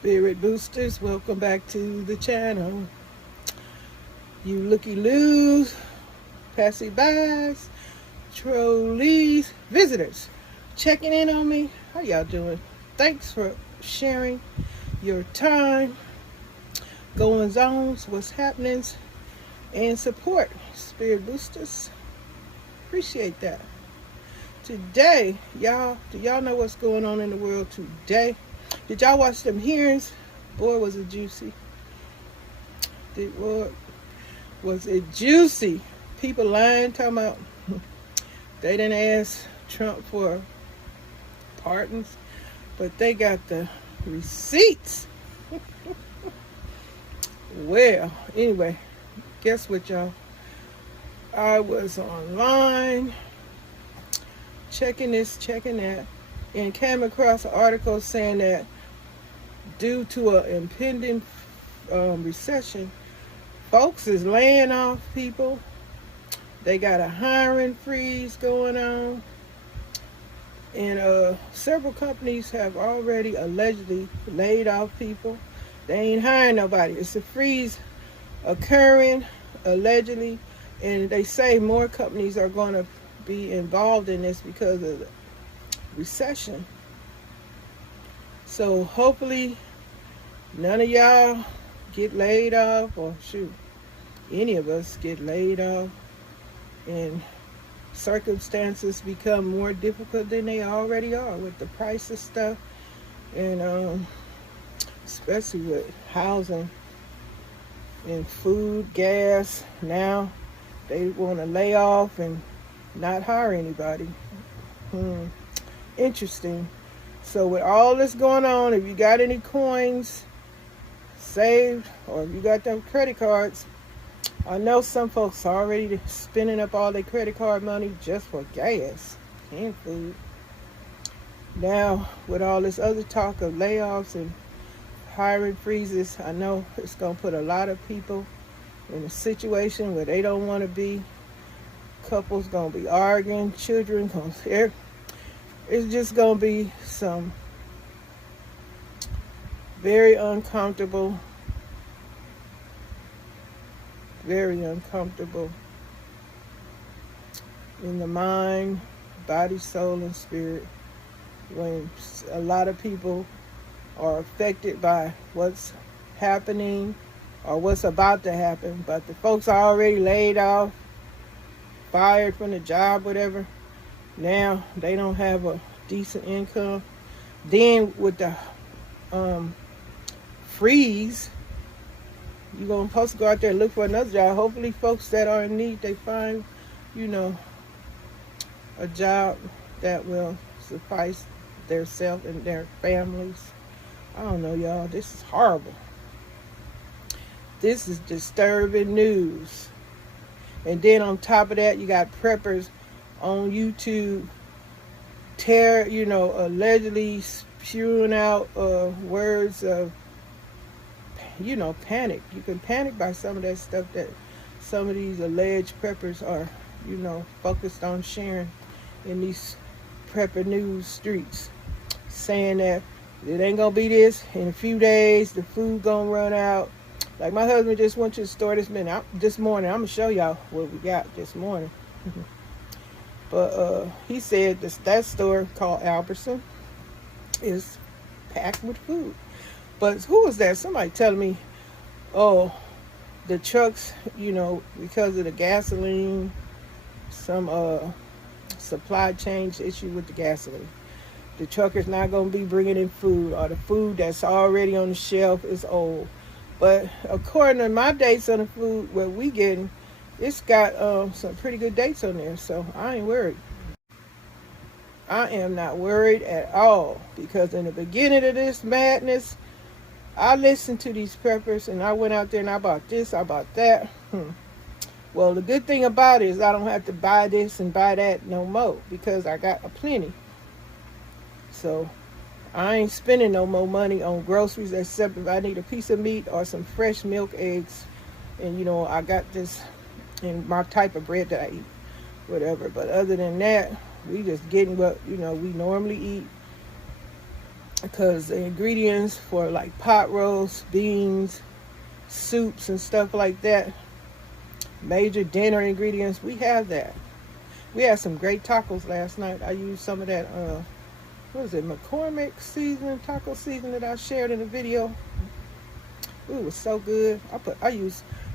Spirit boosters, welcome back to the channel. You looky-loos, passy-bys, trolleys, visitors, checking in on me. How y'all doing? Thanks for sharing your time, goings on, what's happenings, and support. Spirit boosters, appreciate that. Today, do y'all know what's going on in the world today? Did y'all watch them hearings? Boy, was it juicy. Was it juicy? People lying, talking about they didn't ask Trump for pardons, but they got the receipts. Well, anyway, guess what, y'all? I was online checking this, checking that, and came across an article saying that due to an impending recession, folks is laying off people. They got a hiring freeze going on. And several companies have already allegedly laid off people. They ain't hiring nobody. It's a freeze occurring, allegedly. And they say more companies are going to be involved in this because of the recession. So hopefully none of y'all get laid off, or shoot, any of us get laid off, and circumstances become more difficult than they already are with the price of stuff, and especially with housing and food, gas. Now they want to lay off and not hire anybody. Interesting. So with all this going on, if you got any coins saved, or if you got them credit cards, I know some folks are already spending up all their credit card money just for gas and food. Now, with all this other talk of layoffs and hiring freezes, I know it's going to put a lot of people in a situation where they don't want to be. Couples going to be arguing, children going to... It's just going to be some very uncomfortable in the mind, body, soul, and spirit, when a lot of people are affected by what's happening or what's about to happen, but the folks are already laid off, fired from the job, whatever. Now they don't have a decent income. Then with the freeze, you're going to supposed to go out there and look for another job. Hopefully folks that are in need, they find, a job that will suffice their self and their families. I don't know, y'all. This is horrible. This is disturbing news. And then on top of that, you got preppers on YouTube allegedly spewing out words of, panic. You can panic by some of that stuff that some of these alleged preppers are, focused on sharing in these prepper news streets, saying that it ain't gonna be this in a few days, the food gonna run out. Like my husband just went to the store this morning. I'm gonna show y'all what we got this morning. But he said that store called Albertson is packed with food. But who was that? Somebody telling me, oh, the trucks, because of the gasoline, some supply chain issue with the gasoline. The truckers not going to be bringing in food, or the food that's already on the shelf is old. But according to my dates on the food, what we getting, it's got some pretty good dates on there, so I ain't worried. I am not worried at all, because in the beginning of this madness, I listened to these preppers, and I went out there and I bought this, I bought that. Well, the good thing about it is I don't have to buy this and buy that no more, because I got a plenty. So I ain't spending no more money on groceries, except if I need a piece of meat or some fresh milk, eggs, and I got this and my type of bread that I eat, whatever. But other than that, we just getting what we normally eat. because the ingredients for like pot roast, beans, soups, and stuff like that, major dinner ingredients, we have that. We had some great tacos last night. I used some of that, what is it, McCormick seasoning, taco seasoning that I shared in the video. Ooh, it was so good.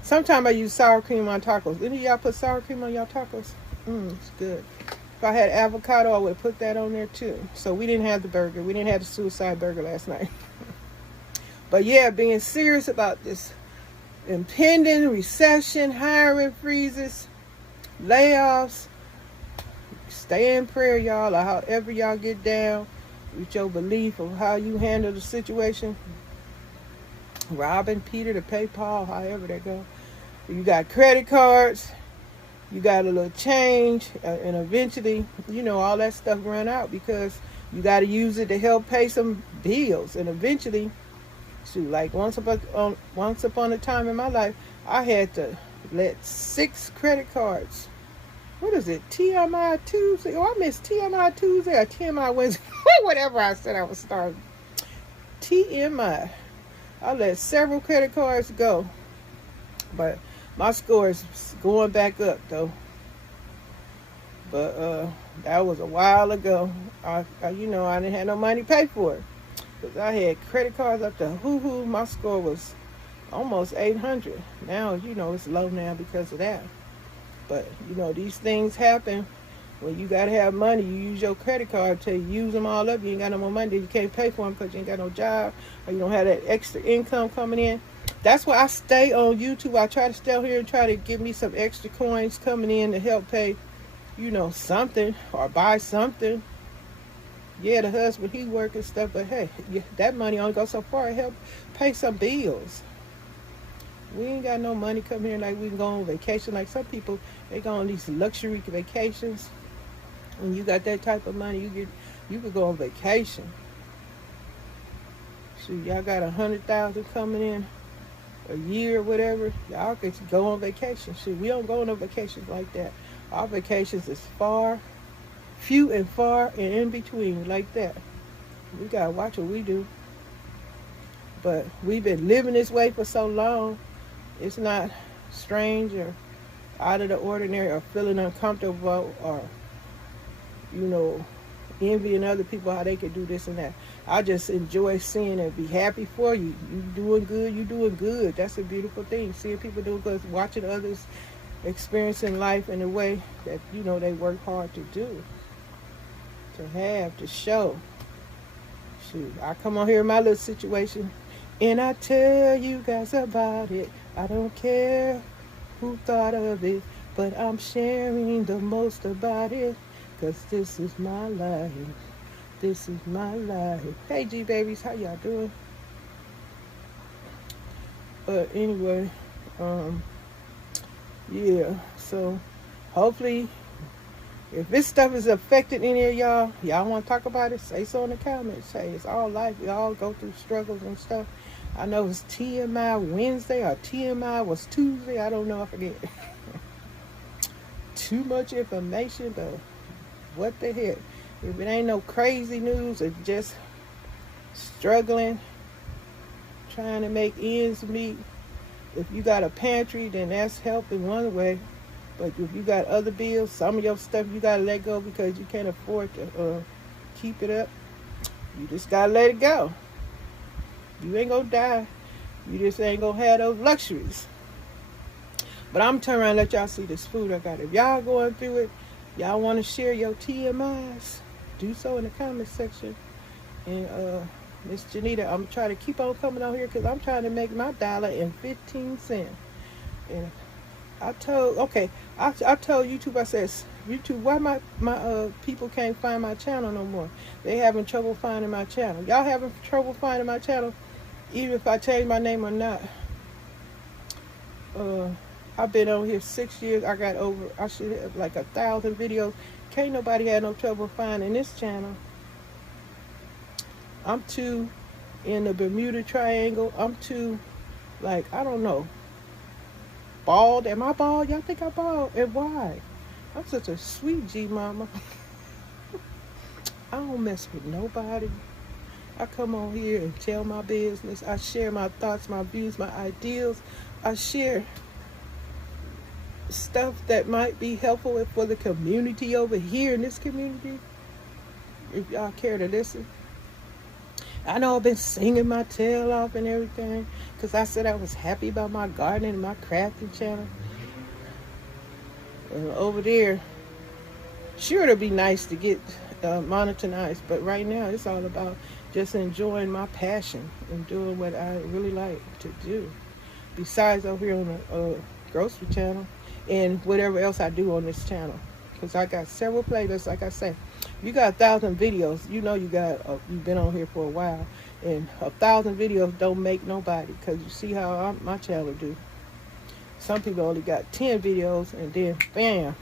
Sometimes I use sour cream on tacos. Any of y'all put sour cream on y'all tacos? It's good. If I had avocado, I would put that on there too. So we didn't have the burger. We didn't have the suicide burger last night. But yeah, being serious about this impending recession, hiring freezes, layoffs. Stay in prayer, y'all, or however y'all get down with your belief of how you handle the situation. Robbing Peter to pay Paul, however that go. You got credit cards, you got a little change, and eventually, all that stuff run out because you got to use it to help pay some bills. And eventually, like once upon a time in my life, I had to let 6 credit cards. What is it? TMI Tuesday? Oh, I missed TMI Tuesday or TMI Wednesday. Whatever I said I was starting. TMI. I let several credit cards go. But my score is going back up, though. But that was a while ago. I didn't have no money to pay for it. Because I had credit cards up to hoo-hoo. My score was almost 800. Now, it's low now because of that. But, these things happen when you got to have money. You use your credit card till you use them all up. You ain't got no more money. You can't pay for them because you ain't got no job or you don't have that extra income coming in. That's why I stay on YouTube. I try to stay here and try to give me some extra coins coming in to help pay, something or buy something. Yeah, the husband, he work and stuff. But, hey, that money only goes so far. It help pay some bills. We ain't got no money coming here like we can go on vacation. Like some people, they go on these luxury vacations. When you got that type of money, you could go on vacation. Shoot, y'all got 100,000 coming in a year or whatever. Y'all could go on vacation. Shoot, we don't go on no vacations like that. Our vacations is few and far and in between like that. We gotta watch what we do. But we've been living this way for so long. It's not strange or out of the ordinary or feeling uncomfortable or, envying other people how they can do this and that. I just enjoy seeing it. Be happy for you. You doing good. You doing good. That's a beautiful thing. Seeing people doing good, watching others experiencing life in a way that, they work hard to do, to show. Shoot, I come on here in my little situation and I tell you guys about it. I don't care who thought of it, but I'm sharing the most about it, 'cause this is my life. This is my life. Hey, G-Babies, how y'all doing? But anyway, yeah, so hopefully, if this stuff is affected any of y'all want to talk about it, say so in the comments. Hey, it's all life. We all go through struggles and stuff. I know it's TMI Wednesday or TMI was Tuesday. I don't know. I forget. Too much information, but what the heck? If it ain't no crazy news, it's just struggling, trying to make ends meet. If you got a pantry, then that's helping one way. But if you got other bills, some of your stuff you got to let go because you can't afford to keep it up. You just got to let it go. You ain't going to die. You just ain't going to have those luxuries. But I'm turning around and let y'all see this food I got. If y'all going through it, y'all want to share your TMIs, do so in the comment section. And Miss JENITA, I'm trying to keep on coming on here because I'm trying to make my $1.15. And I told YouTube, I said, YouTube, why my people can't find my channel no more? They having trouble finding my channel. Y'all having trouble finding my channel, even if I change my name or not. I've been on here 6 years. I should have like 1,000 videos. Can't nobody have no trouble finding this channel. I'm too in the Bermuda Triangle. I'm too, like, I don't know, bald. Am I bald? Y'all think I'm bald? And why? I'm such a sweet G mama. I don't mess with nobody. I come on here and tell my business. I share my thoughts, my views, my ideals. I share stuff that might be helpful for the community over here in this community. If y'all care to listen. I know I've been singing my tail off and everything because I said I was happy about my gardening and my crafting channel. Over there, sure, it'll be nice to get monetized, but right now it's all about just enjoying my passion and doing what I really like to do. Besides over here on the grocery channel and whatever else I do on this channel, because I got several playlists. Like I say, you got 1,000 videos. You know you've been on here for a while, and 1,000 videos don't make nobody. Because you see how my channel do. Some people only got 10 videos, and then bam,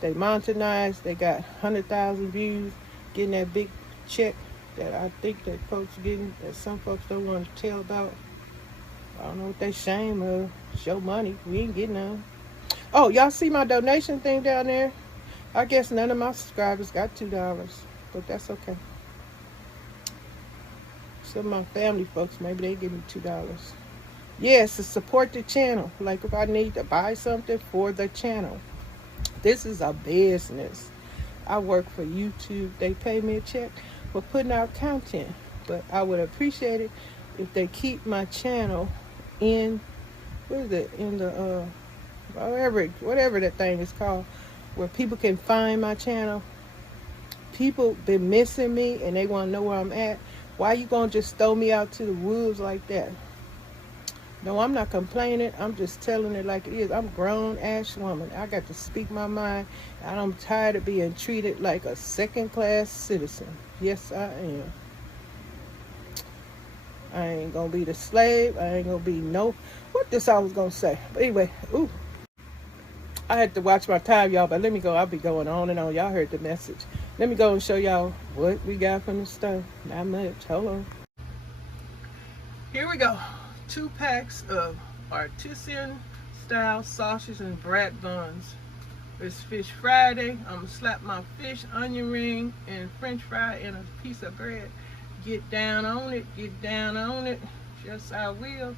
they monetized. They got 100,000 views, getting that big check that I think that folks getting that some folks don't want to tell about. I don't know what they shame of. Show money. We ain't getting none. Oh, y'all see my donation thing down there? I guess none of my subscribers got $2, but that's okay. Some of my family folks, maybe they give me $2. Yes, to support the channel. Like if I need to buy something for the channel. This is a business. I work for YouTube. They pay me a check for putting out content. But I would appreciate it if they keep my channel in, what is it, in the, whatever that thing is called, where people can find my channel. People been missing me and they want to know where I'm at. Why you gonna just throw me out to the wolves like that? No, I'm not complaining. I'm just telling it like it is. I'm a grown ass woman. I got to speak my mind. And I'm tired of being treated like a second-class citizen. Yes, I am. I ain't gonna be the slave. I ain't gonna be what this I was gonna say. But anyway, ooh. I had to watch my time, y'all, but let me go. I'll be going on and on. Y'all heard the message. Let me go and show y'all what we got from the store. Not much. Hold on. Here we go. 2 packs of artisan style sausage and bread buns. It's Fish Friday. I'm gonna slap my fish, onion ring, and French fry in a piece of bread. Get down on it. Get down on it. Yes, I will.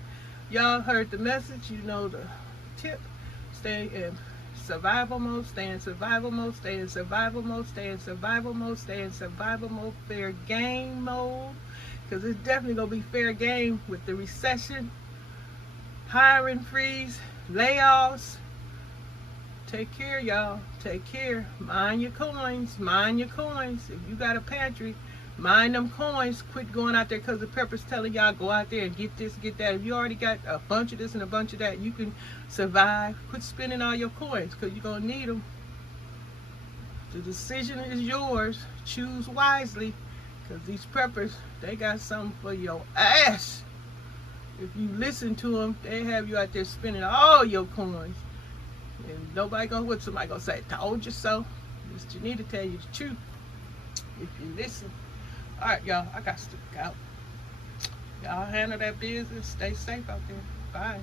Y'all heard the message. You know the tip. Stay in survival mode, stay in survival mode, stay in survival mode, stay in survival mode, stay in survival mode, fair game mode, because it's definitely going to be fair game with the recession, hiring freeze, layoffs. Take care, y'all. Take care. Mind your coins. Mind your coins. If you got a pantry, mind them coins. Quit going out there because the pepper's telling y'all go out there and get this, get that. If you already got a bunch of this and a bunch of that, you can survive. Quit spending all your coins because you're going to need them. The decision is yours. Choose wisely because these preppers, they got something for your ass. If you listen to them, they have you out there spending all your coins. And nobody gonna, what somebody gonna say, told you so. Miss JENITA tell you the truth if you listen. All right, y'all, I got to go. Y'all handle that business. Stay safe out there. Bye.